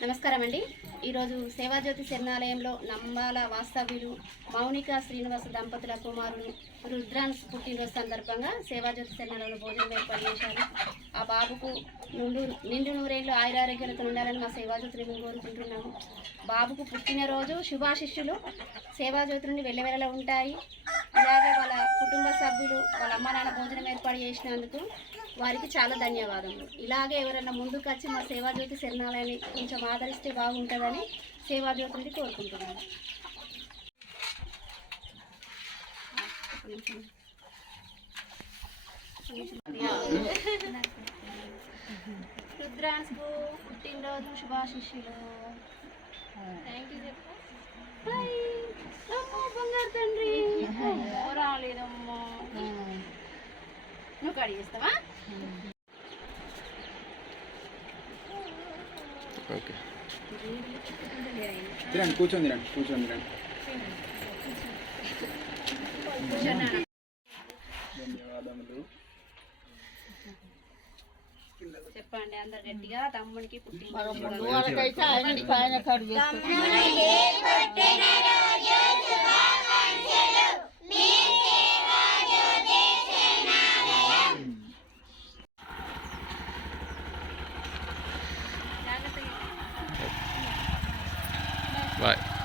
నమస్కారం అండి ఈరోజు సేవాజ్యోతి శరణాలయంలో నంబాల వాస్తవ్యులు మౌనిక శ్రీనివాస దంపతుల కుమారుడు రుద్రాన్స్ పుట్టినరోజు సందర్భంగా సేవాజ్యోతి శరణాలయంలో భోజనం ఏర్పాటు చేశారు. ఆ బాబుకు నుండు నిండు నూరేళ్ళు ఆయురారోగ్యాలతో ఉండాలని మా సేవాజ్యోతిని మేము కోరుకుంటున్నాము. బాబుకు పుట్టినరోజు శుభాశిష్యులు. సేవాజ్యోతి నుండి వెళ్ళవెళ్ళలో ఉంటాయి. అలాగే వాళ్ళ సభ్యులు వాళ్ళ అమ్మ నాన్న భోజనం ఏర్పాటు చేసినందుకు వారికి చాలా ధన్యవాదములు. ఇలాగే ఎవరైనా ముందుకు వచ్చి మా సేవాజ్యోతి శరణాలయాన్ని కొంచెం ఆదరిస్తే బాగుంటుందని సేవాజ్యోతి నుండి కోరుకుంటున్నాను. రుద్రాన్స్కు పుట్టినరోజు శుభాశిష్యులు. థ్యాంక్ యూ చెప్పు. బంగారు తండ్రి. నువ్వు కడిగి చేస్తావా ఓకే తినండి కూర్చొని తినండి కూర్చొని తినండి ధన్యవాదములు చెప్పండి అందరు గట్టిగా తమ్మునికి పుట్టిన Bye.